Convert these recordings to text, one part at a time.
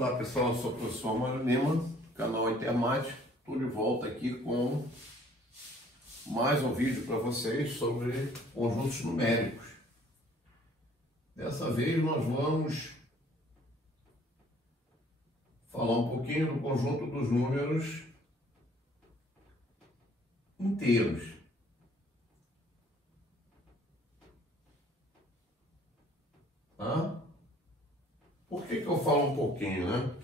Olá pessoal, eu sou o professor Mário Lima, canal Intermate. Estou de volta aqui com mais um vídeo para vocês sobre conjuntos numéricos. Dessa vez nós vamos falar um pouquinho do conjunto dos números inteiros. Tá? Por que eu falo um pouquinho, né?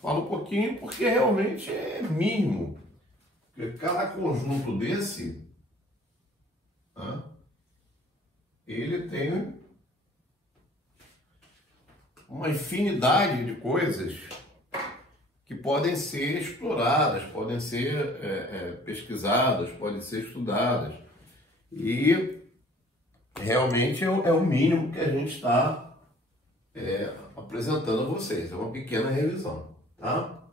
Falo um pouquinho porque realmente é mínimo. Porque cada conjunto desse, tá? Ele tem uma infinidade de coisas que podem ser exploradas, podem ser pesquisadas, podem ser estudadas. E realmente é o mínimo que a gente está apresentando a vocês. É uma pequena revisão, tá?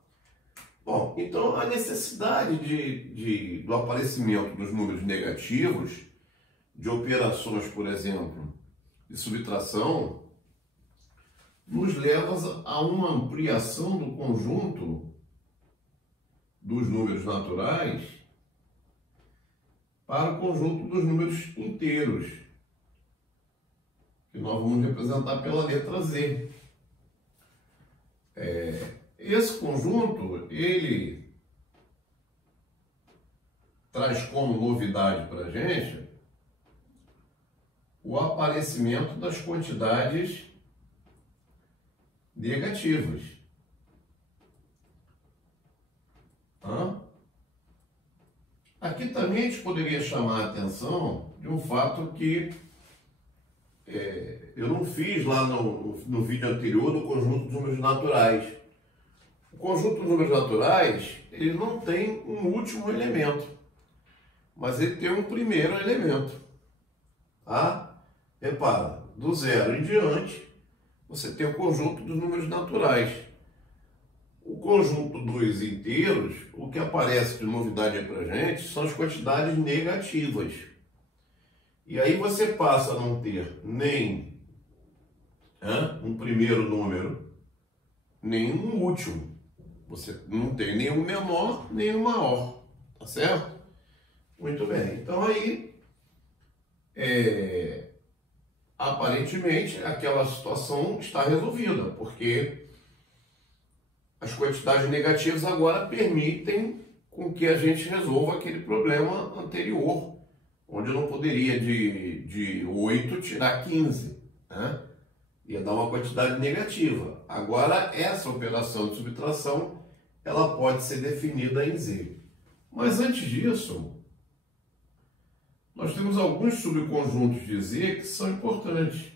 Bom, então a necessidade do aparecimento dos números negativos, de operações, por exemplo, de subtração, nos leva a uma ampliação do conjunto dos números naturais para o conjunto dos números inteiros, que nós vamos representar pela letra Z. Esse conjunto, ele traz como novidade para a gente o aparecimento das quantidades negativas. Aqui também a gente poderia chamar a atenção de um fato que eu não fiz lá no vídeo anterior do conjunto dos números naturais. O conjunto dos números naturais, ele não tem um último elemento, mas ele tem um primeiro elemento. Tá? Repara, do zero em diante, você tem o conjunto dos números naturais. O conjunto dos inteiros, o que aparece de novidade aí pra gente, são as quantidades negativas. E aí você passa a não ter nem um primeiro número, nem um último. Você não tem nem um menor, nem um maior. Tá certo? Muito bem. Então aí, aparentemente, aquela situação está resolvida, porque as quantidades negativas agora permitem com que a gente resolva aquele problema anterior, onde eu não poderia de 8 tirar 15, né? Ia dar uma quantidade negativa. Agora, essa operação de subtração, ela pode ser definida em Z. Mas antes disso, nós temos alguns subconjuntos de Z que são importantes.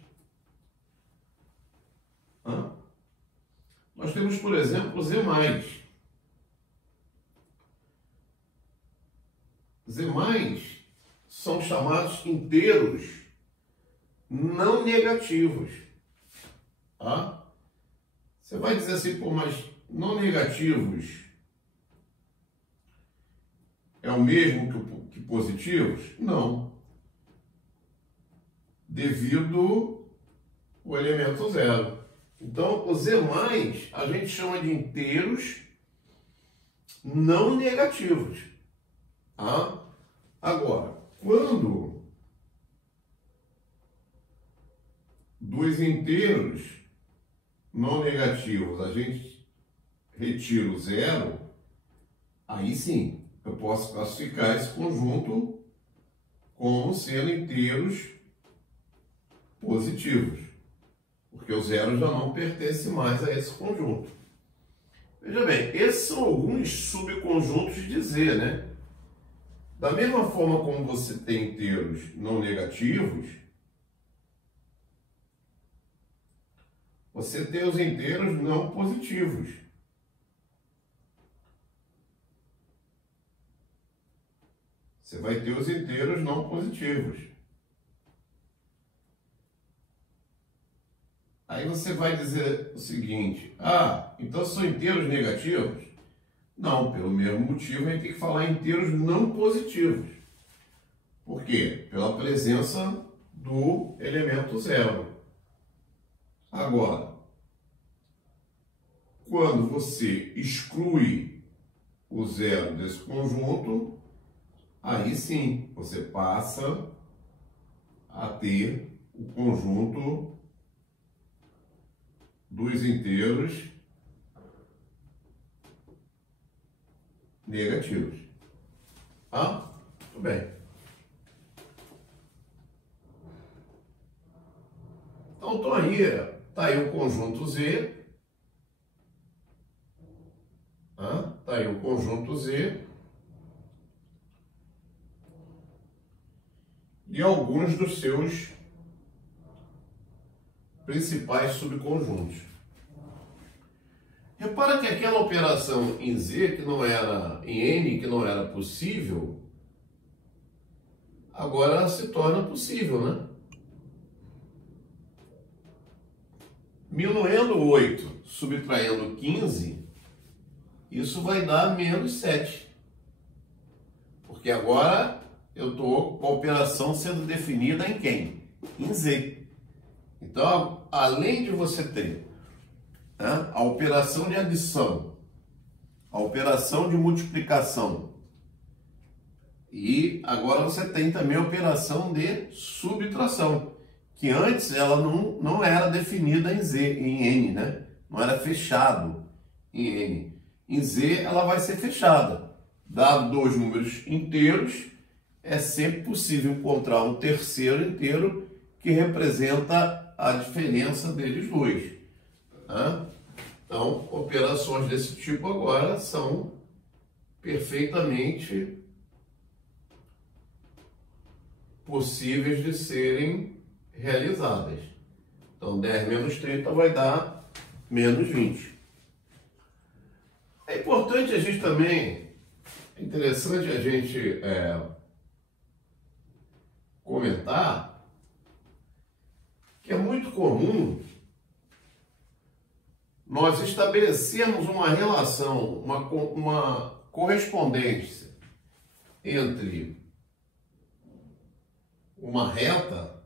Nós temos, por exemplo, Z+. Z+ são chamados inteiros não negativos. Tá? Você vai dizer assim, pô, mas não negativos é o mesmo que positivos? Não. Devido ao elemento zero. Então, o Z+, a gente chama de inteiros não negativos. Tá? Agora, quando dos inteiros não negativos a gente retira o zero, aí sim eu posso classificar esse conjunto como sendo inteiros positivos, porque o zero já não pertence mais a esse conjunto. Veja bem, esses são alguns subconjuntos de Z, né? Da mesma forma como você tem inteiros não negativos, você tem os inteiros não positivos. Você vai ter os inteiros não positivos. Aí você vai dizer o seguinte, então são inteiros negativos? Não, pelo mesmo motivo a gente tem que falar inteiros não positivos. Por quê? Pela presença do elemento zero. Agora, Quando você exclui o zero desse conjunto, aí sim você passa a ter o conjunto dos inteiros negativos. Tá? Tudo bem. Então, tá aí o conjunto Z. Tá aí o conjunto Z. E alguns dos seus principais subconjuntos. Repara que aquela operação em Z, que não era, em N, que não era possível, agora ela se torna possível, né? Minuendo 8, subtraindo 15, isso vai dar menos 7. Porque agora eu estou com a operação sendo definida em quem? Em Z. Então, além de você ter, né, a operação de adição, a operação de multiplicação, e agora você tem também a operação de subtração, que antes ela não era definida em Z, em N, né? Não era fechado em N. Em Z ela vai ser fechada. Dado dois números inteiros, é sempre possível encontrar um terceiro inteiro que representa a diferença deles dois. Tá? Então, operações desse tipo agora são perfeitamente possíveis de serem realizadas. Então, 10 menos 30 vai dar menos 20. É importante a gente também, é interessante a gente comentar que é muito comum nós estabelecermos uma relação, uma correspondência entre uma reta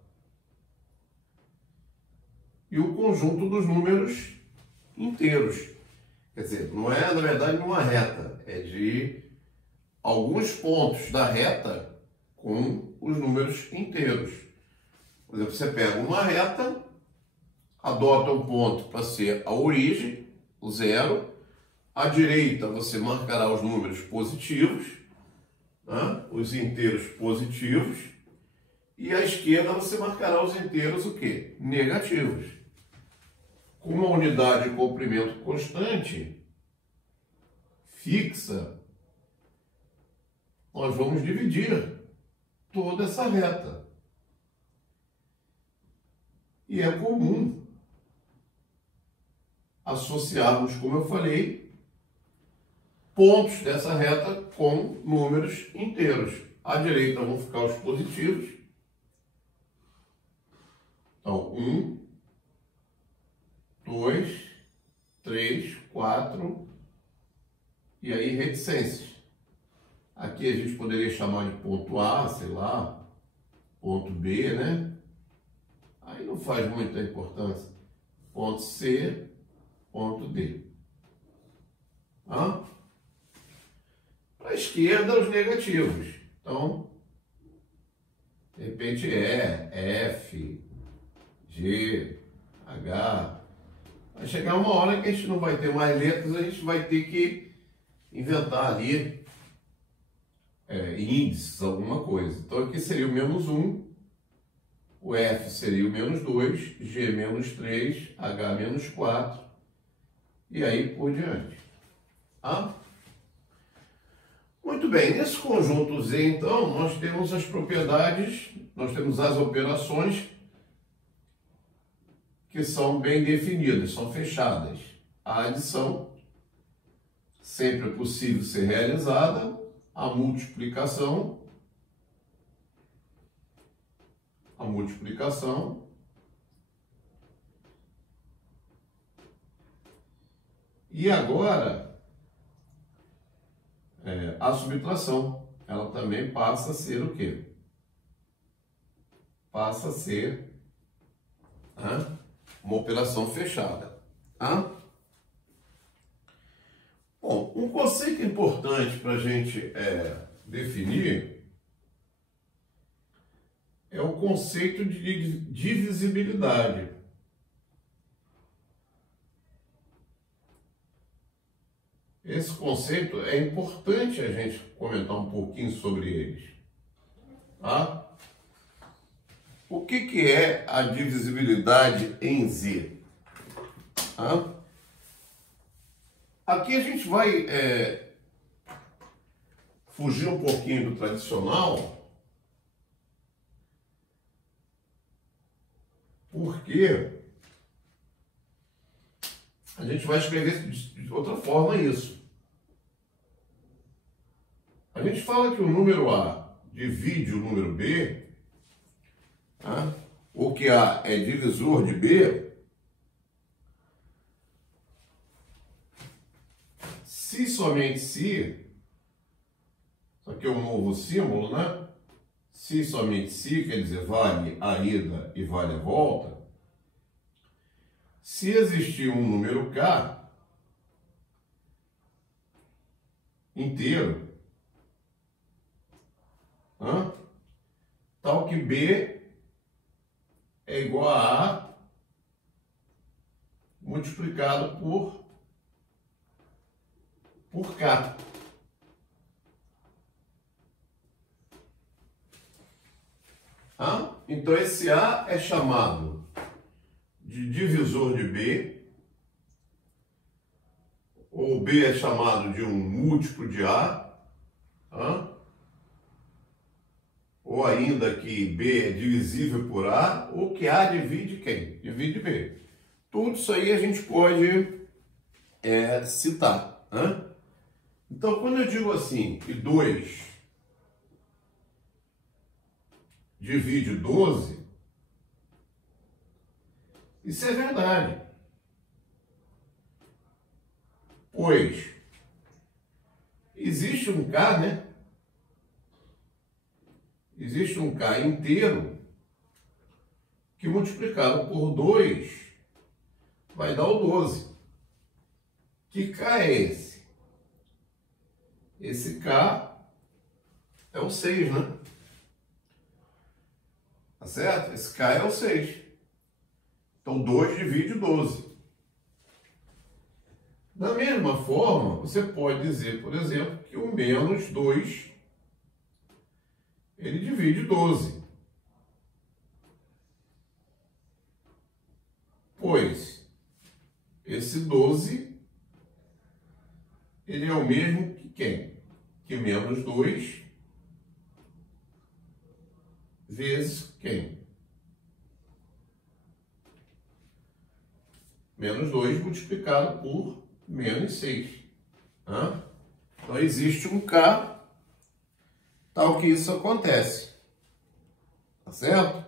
e o conjunto dos números inteiros. Quer dizer, não é, na verdade, uma reta, é de alguns pontos da reta com os números inteiros. Por exemplo, você pega uma reta, adota um ponto para ser a origem, o zero. À direita você marcará os números positivos, né? Os inteiros positivos. E à esquerda você marcará os inteiros o quê? Negativos. Com uma unidade de comprimento constante, fixa, nós vamos dividir toda essa reta. E é comum associarmos, como eu falei, pontos dessa reta com números inteiros. À direita vão ficar os positivos. Então, 1, 2, 3, 4, e aí reticências. Aqui a gente poderia chamar de ponto A, sei lá, ponto B, né? Aí não faz muita importância. Ponto C, ponto D. Para a esquerda, os negativos. Então, de repente F, G, H. Vai chegar uma hora que a gente não vai ter mais letras, a gente vai ter que inventar ali índices, alguma coisa. Então aqui seria o menos 1, o F seria o menos 2, G menos 3, H menos 4, e aí por diante. Muito bem, nesse conjunto Z, então, nós temos as propriedades, nós temos as operações que são bem definidas, são fechadas. A adição sempre é possível ser realizada, a multiplicação, e agora a subtração, ela também passa a ser o quê? Passa a ser uma operação fechada. Bom, um conceito importante para a gente definir é o conceito de divisibilidade. Esse conceito é importante a gente comentar um pouquinho sobre eles. Tá? O que é a divisibilidade em Z? Tá? Aqui a gente vai fugir um pouquinho do tradicional, porque a gente vai escrever de outra forma isso. A gente fala que o número A divide o número B, tá? Ou que A é divisor de B, se somente se, isso aqui é um novo símbolo, né? Se somente se, quer dizer, vale a ida e vale a volta. Se existir um número K inteiro, tal que B é igual a A multiplicado por K. Então esse A é chamado de divisor de B, ou B é chamado de um múltiplo de A, ou ainda que B é divisível por A, ou que A divide quem? Divide B. Tudo isso aí a gente pode citar. Então, quando eu digo assim que 2 divide 12, isso é verdade. Pois existe um K, né? Existe um K inteiro que multiplicado por 2 vai dar o 12. Que K é esse? Esse K é o 6, né? Tá certo? Esse K é o 6. Então 2 divide 12. Da mesma forma, você pode dizer, por exemplo, que o menos 2 ele divide 12. Pois esse 12 ele é o mesmo que quem? Que menos 2 vezes quem? Menos 2 multiplicado por menos 6. Então existe um K tal que isso acontece. Tá certo?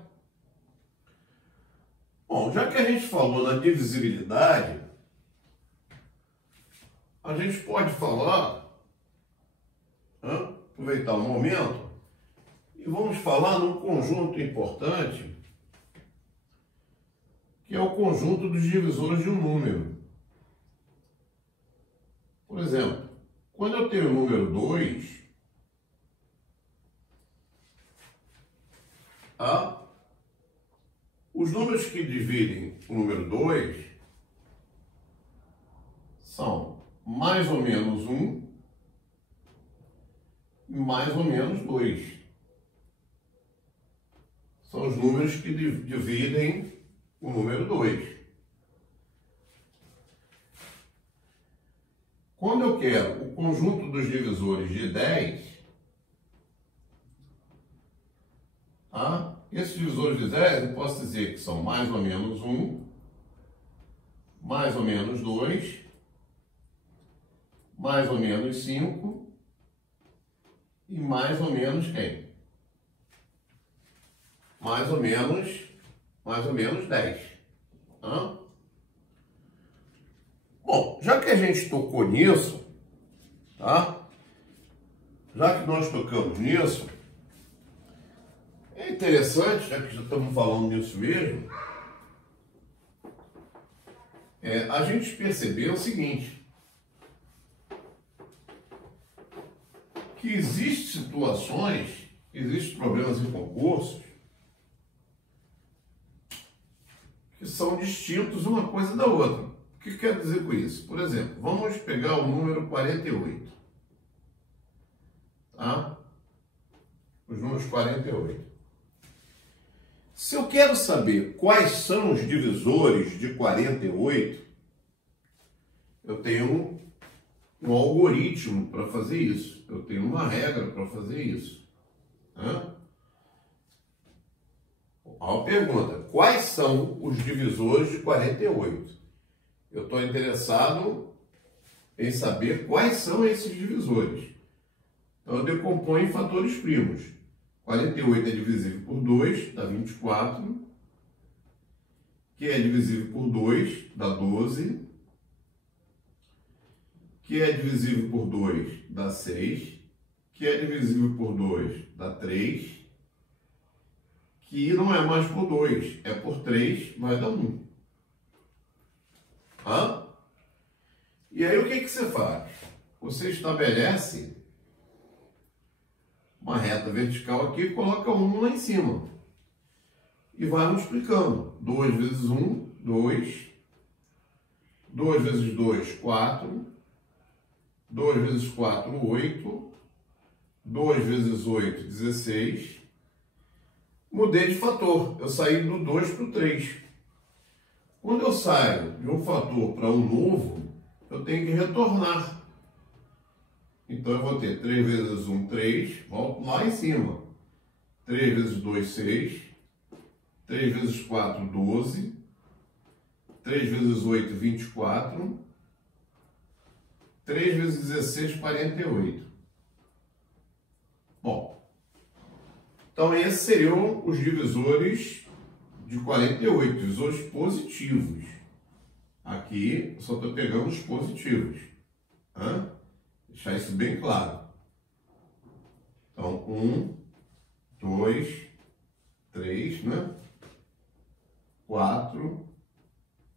Bom, já que a gente falou na divisibilidade, a gente pode falar, aproveitar o momento, e vamos falar num conjunto importante, que é o conjunto dos divisores de um número. Por exemplo, quando eu tenho o número 2, os números que dividem o número 2 são mais ou menos 1 e mais ou menos 2. São os números que dividem o número 2. Quando eu quero o conjunto dos divisores de 10, esses divisores de 10 eu posso dizer que são mais ou menos 1, mais ou menos 2, mais ou menos 5 e mais ou menos quem? Mais ou menos 10. Bom, já que a gente tocou nisso, tá? Já que nós tocamos nisso, é interessante, já que já estamos falando nisso mesmo, a gente perceber o seguinte: que existem situações, existem problemas em concursos que são distintos uma coisa da outra. O que quer dizer com isso? Por exemplo, vamos pegar o número 48. Tá? Os números 48. Se eu quero saber quais são os divisores de 48, eu tenho um algoritmo para fazer isso. Eu tenho uma regra para fazer isso. Tá? A pergunta: quais são os divisores de 48? Eu estou interessado em saber quais são esses divisores. Então, eu decomponho em fatores primos. 48 é divisível por 2, dá 24. Que é divisível por 2, dá 12. Que é divisível por 2, dá 6. Que é divisível por 2, dá 3. Que não é mais por 2, é por 3, vai dar 1. Hã? E aí o que você faz? Você estabelece uma reta vertical aqui e coloca 1 lá em cima. E vai multiplicando. 2 vezes 1, 2. 2 vezes 2, 4. 2 vezes 4, 8. 2 vezes 8, 16. Mudei de fator. Eu saí do 2 para o 3. Quando eu saio de um fator para um novo, eu tenho que retornar. Então, eu vou ter 3 vezes 1, 3. Volto lá em cima. 3 vezes 2, 6. 3 vezes 4, 12. 3 vezes 8, 24. 3 vezes 16, 48. Bom, então esses seriam os divisores de 48, divisores positivos. Aqui eu só estou pegando os positivos. Tá? Deixar isso bem claro. Então, 1, 2, 3, né? 4,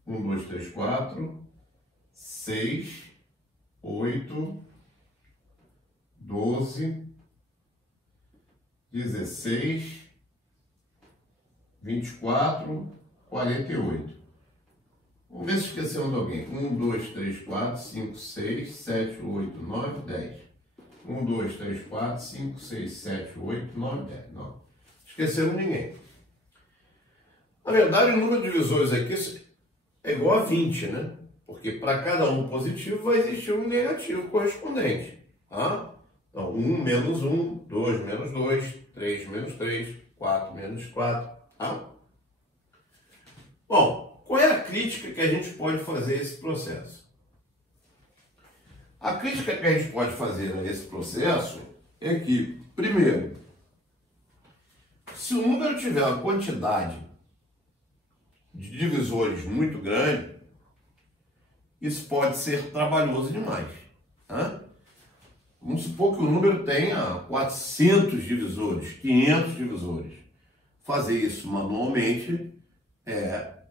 1, 2, 3, 4, 6, 8, 12, 16, 24, 48. Vamos ver se esquecemos de alguém. 1, 2, 3, 4, 5, 6, 7, 8, 9, 10. 1, 2, 3, 4, 5, 6, 7, 8, 9, 10. Não. Esquecemos ninguém. Na verdade, o número de divisores aqui é igual a 20, né? Porque para cada um positivo vai existir um negativo correspondente. Tá? Então, 1 menos 1, 2 menos 2, 3 menos 3, 4 menos 4. Tá? Bom, qual é a crítica que a gente pode fazer a esse processo? A crítica que a gente pode fazer a esse processo é que, primeiro, se o número tiver uma quantidade de divisores muito grande, isso pode ser trabalhoso demais. Tá? Vamos supor que o número tenha 400 divisores, 500 divisores. Fazer isso manualmente é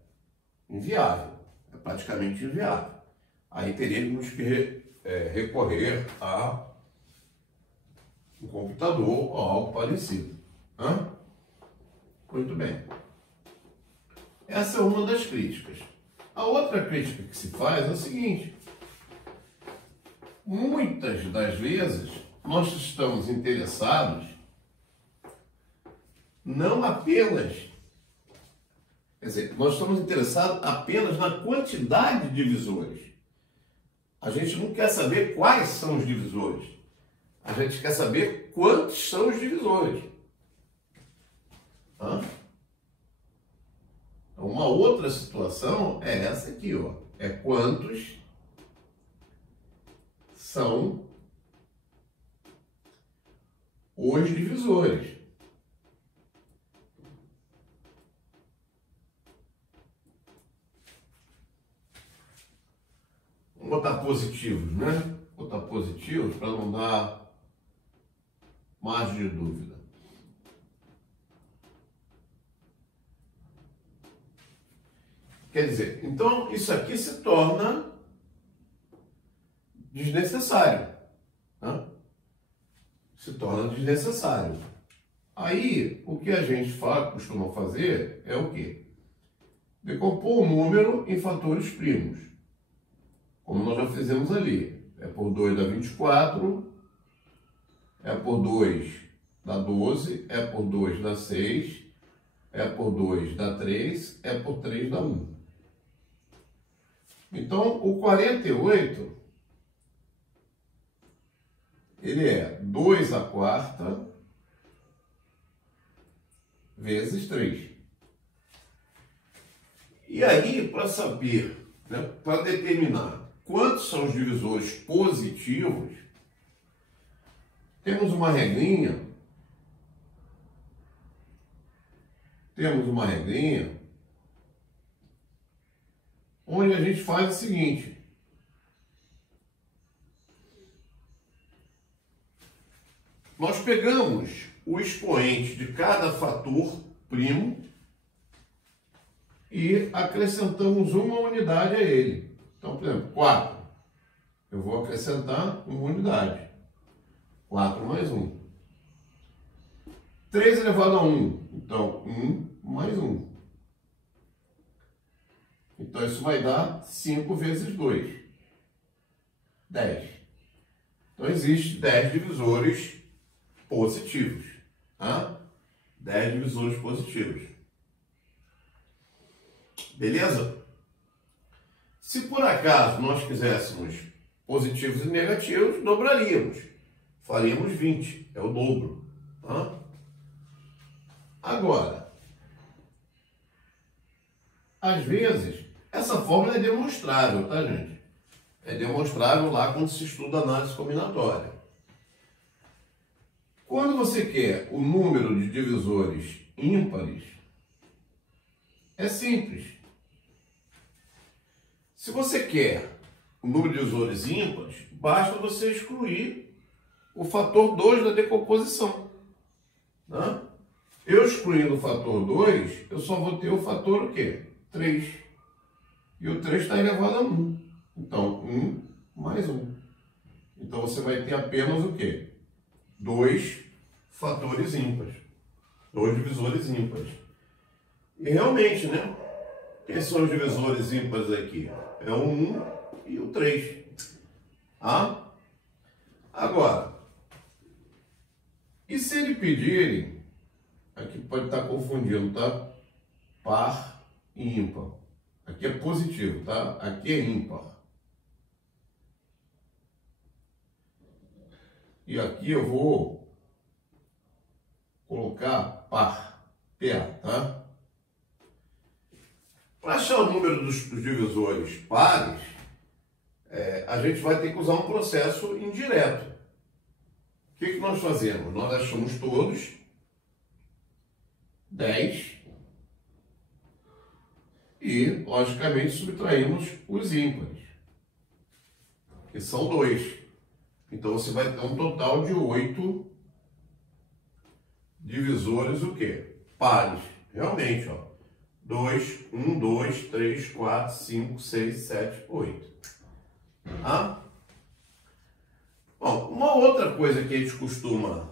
inviável, é praticamente inviável. Aí teríamos que recorrer a um computador ou algo parecido. Hã? Muito bem. Essa é uma das críticas. A outra crítica que se faz é o seguinte: muitas das vezes nós estamos interessados não apenas, quer dizer, nós estamos interessados apenas na quantidade de divisores. A gente não quer saber quais são os divisores. A gente quer saber quantos são os divisores. Hã? Uma outra situação é essa aqui, ó. É quantos são os divisores. Vamos botar positivos, né? Botar positivos para não dar margem de dúvida. Quer dizer, então isso aqui se torna desnecessário. Tá? se torna desnecessário. Aí, o que a gente costuma fazer é o quê? Decompor o número em fatores primos, como nós já fizemos ali. É por 2 dá 24, é por 2 dá 12, é por 2 dá 6, é por 2 dá 3, é por 3 dá 1. Então, o 48, ele é 2 à quarta vezes 3. E aí, para saber, né, para determinar quantos são os divisores positivos, temos uma regrinha. Onde a gente faz o seguinte. Nós pegamos o expoente de cada fator primo e acrescentamos uma unidade a ele. Então, por exemplo, 4. Eu vou acrescentar uma unidade. 4 mais 1. 3 elevado a 1. Então, 1 mais 1. Então, isso vai dar 5 vezes 2. 10. Então, existe 10 divisores positivos. Tá? 10 divisores positivos. Beleza? Se por acaso nós quiséssemos positivos e negativos, dobraríamos. Faríamos 20. É o dobro. Tá? Agora, às vezes, essa fórmula é demonstrável, tá, gente? É demonstrável lá quando se estuda análise combinatória. Quando você quer o número de divisores ímpares, é simples. Se você quer o número de divisores ímpares, basta você excluir o fator 2 da decomposição. Tá? Eu excluindo o fator 2, eu só vou ter o fator o quê? 3. E o 3 está elevado a 1. Então, 1 mais 1. Então, você vai ter apenas o quê? 2 fatores ímpares. 2 divisores ímpares. E realmente, né? Quem são os divisores ímpares aqui? É o 1 e o 3. Ah? Agora, e se ele pedirem, aqui pode estar confundindo, tá? Par e ímpar. Aqui é positivo, tá? Aqui é ímpar. E aqui eu vou colocar par, PA, tá? Para achar o número dos divisores pares, a gente vai ter que usar um processo indireto. O que nós fazemos? Nós achamos todos 10 e, logicamente, subtraímos os ímpares, que são 2. Então, você vai ter um total de 8 divisores, o quê? Pares. Realmente, ó. 2, 1, 2, 3, 4, 5, 6, 7, 8. Tá? Bom, uma outra coisa que a gente costuma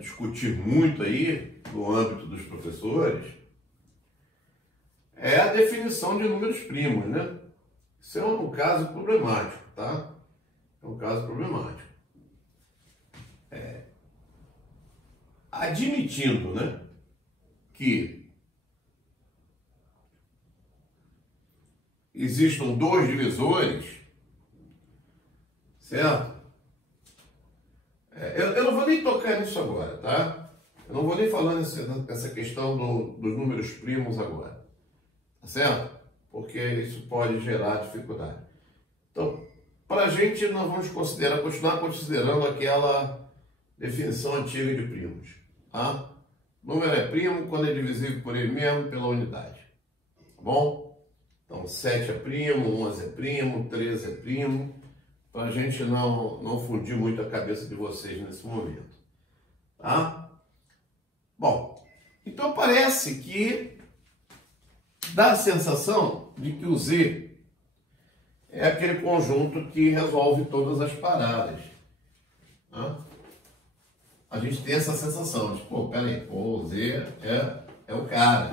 discutir muito aí, no âmbito dos professores, é a definição de números primos, né? Isso é um caso problemático, tá? É um caso problemático. Admitindo, né, que existam 2 divisores, certo? Eu não vou nem tocar nisso agora, tá? Eu não vou nem falar nessa questão dos números primos agora, tá certo? Porque isso pode gerar dificuldade. Então, para a gente, nós vamos continuar considerando aquela definição antiga de primos, tá? Número é primo quando é divisível por ele mesmo pela unidade, tá bom? Então, 7 é primo, 11 é primo, 13 é primo, para a gente não fundir muito a cabeça de vocês nesse momento, tá? Bom, então parece que dá a sensação de que o Z é aquele conjunto que resolve todas as paradas, tá? a gente tem essa sensação de, pô, peraí, o Z é o cara.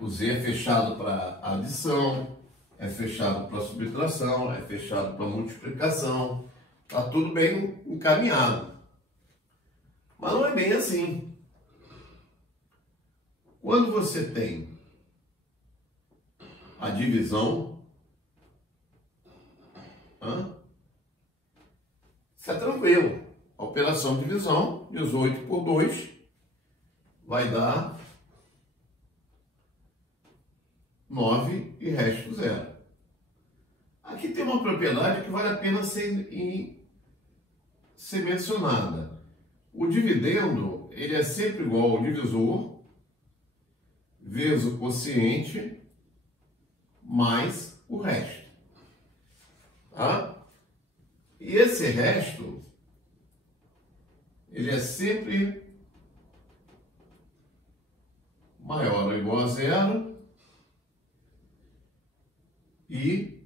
O Z é fechado para adição, é fechado para subtração, é fechado para multiplicação. Está tudo bem encaminhado. Mas não é bem assim. Quando você tem a divisão, isso é tranquilo. A operação de divisão, 18 por 2, vai dar 9 e resto 0. Aqui tem uma propriedade que vale a pena ser mencionada. O dividendo, ele é sempre igual ao divisor vezes o quociente mais o resto. Tá? E esse resto, ele é sempre maior ou igual a 0 e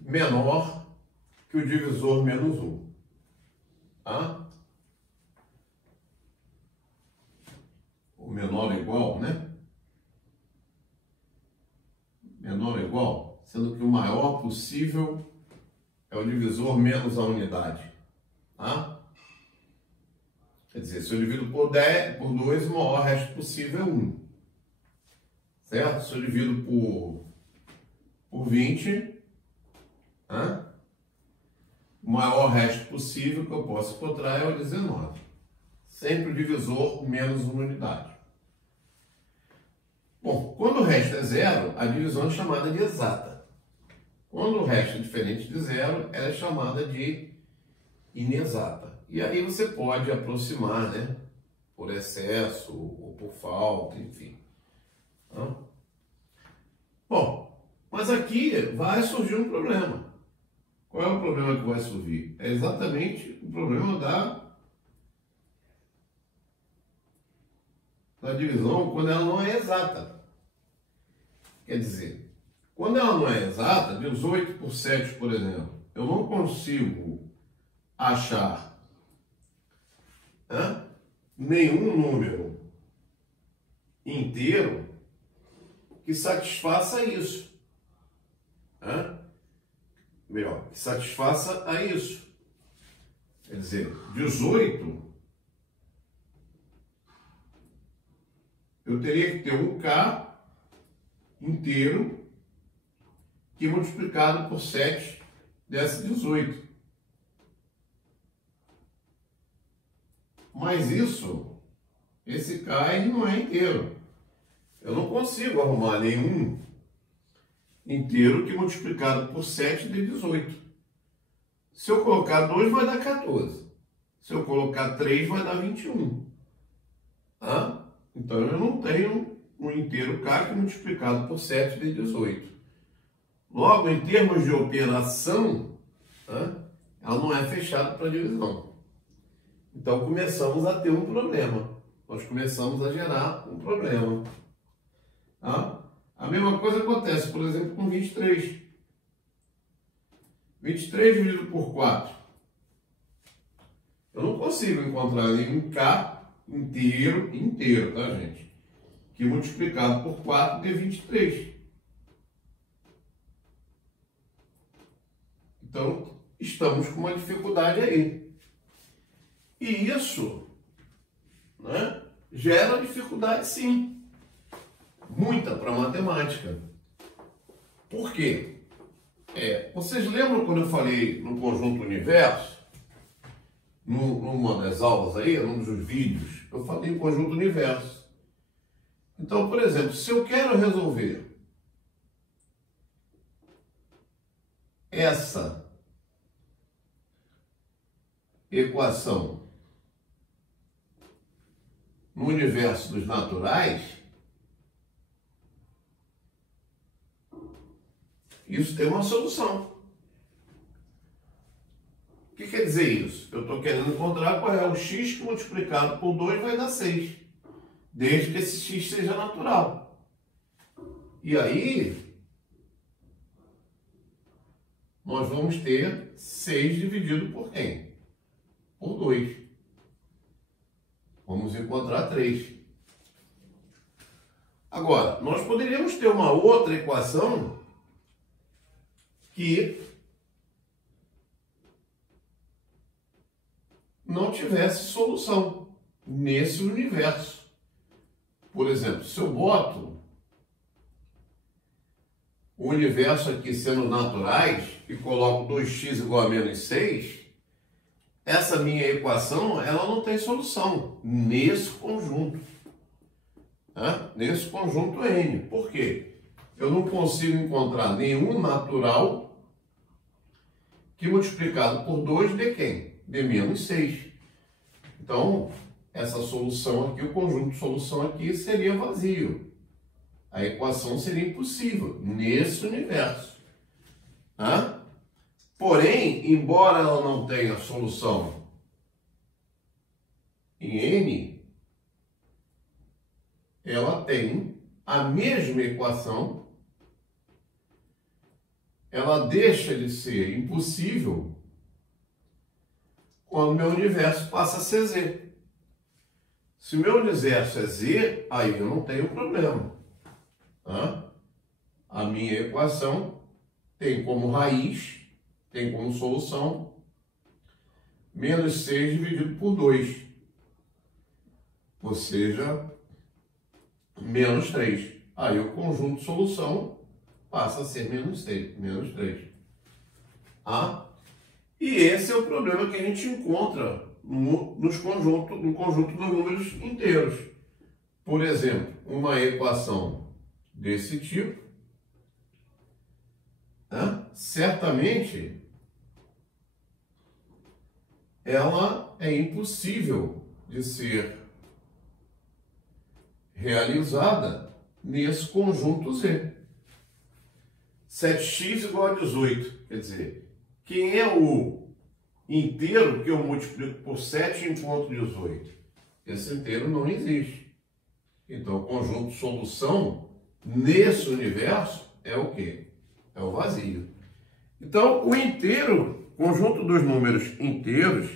menor que o divisor menos 1. Tá? O menor ou igual, né? Menor ou igual, sendo que o maior possível é o divisor menos a unidade. Tá? Quer dizer, se eu divido por 2, o maior resto possível é 1. Certo? Se eu divido por 20, o maior resto possível que eu posso encontrar é o 19. Sempre o divisor menos uma unidade. Bom, quando o resto é 0, a divisão é chamada de exata. Quando o resto é diferente de 0, ela é chamada de inexata. E aí você pode aproximar, né? Por excesso ou por falta, enfim. Bom, mas aqui vai surgir um problema. Qual é o problema que vai surgir? É exatamente o problema da divisão quando ela não é exata. Quer dizer, quando ela não é exata, 18 por 7, por exemplo, eu não consigo achar nenhum número inteiro que satisfaça isso. Melhor, que satisfaça a isso. Quer dizer, 18, eu teria que ter um K inteiro que multiplicado por 7 desse 18. Mas esse K ele não é inteiro. Eu não consigo arrumar nenhum inteiro que multiplicado por 7 dê 18. Se eu colocar 2 vai dar 14. Se eu colocar 3 vai dar 21. Então eu não tenho um inteiro K que multiplicado por 7 dê 18. Logo, em termos de operação, ela não é fechada para divisão. Então começamos a ter um problema. Nós começamos a gerar um problema. A mesma coisa acontece, por exemplo, com 23. 23 dividido por 4. Eu não consigo encontrar nenhum K inteiro, tá, gente? Que multiplicado por 4 dê 23. Então, estamos com uma dificuldade aí. E isso, né, gera dificuldade, sim. Muita para matemática. Por quê? Vocês lembram quando eu falei no conjunto universo? Numa das aulas aí, num dos vídeos, eu falei em conjunto universo. Então, por exemplo, se eu quero resolver essa equação no universo dos naturais, isso tem uma solução. O que quer dizer isso? Eu estou querendo encontrar qual é o x que multiplicado por 2 vai dar 6. Desde que esse x seja natural. E aí, nós vamos ter 6 dividido por quem? Por 2. Vamos encontrar 3. Agora, nós poderíamos ter uma outra equação que não tivesse solução nesse universo. Por exemplo, se eu boto o universo aqui sendo naturais e coloco 2x igual a menos 6, essa minha equação ela não tem solução nesse conjunto. Né? Nesse conjunto N. Por quê? Eu não consigo encontrar nenhum natural que multiplicado por 2 dê quem? Dê menos 6. Então, essa solução aqui, o conjunto de solução aqui seria vazio. A equação seria impossível nesse universo. Tá? Porém, embora ela não tenha solução em N, ela tem a mesma equação, ela deixa de ser impossível quando meu universo passa a ser Z. Se meu universo é Z, aí eu não tenho problema. Tá? A minha equação tem como raiz, tem como solução, menos 6 dividido por 2. Ou seja, menos 3. Aí o conjunto de solução passa a ser menos 3. Ah? E esse é o problema que a gente encontra no conjunto dos números inteiros. Por exemplo, uma equação desse tipo, né, certamente ela é impossível de ser realizada nesse conjunto Z. 7x igual a 18. Quer dizer, quem é o inteiro que eu multiplico por 7 e encontro 18? Esse inteiro não existe. Então, o conjunto de solução nesse universo é o quê? É o vazio. Então, o inteiro, conjunto dos números inteiros,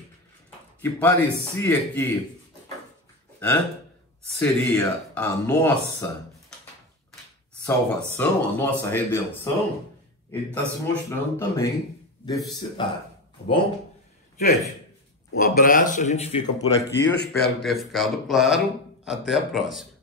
que parecia que seria a nossa salvação, a nossa redenção, ele está se mostrando também deficitário, tá bom? Gente, um abraço, a gente fica por aqui, eu espero que tenha ficado claro, até a próxima.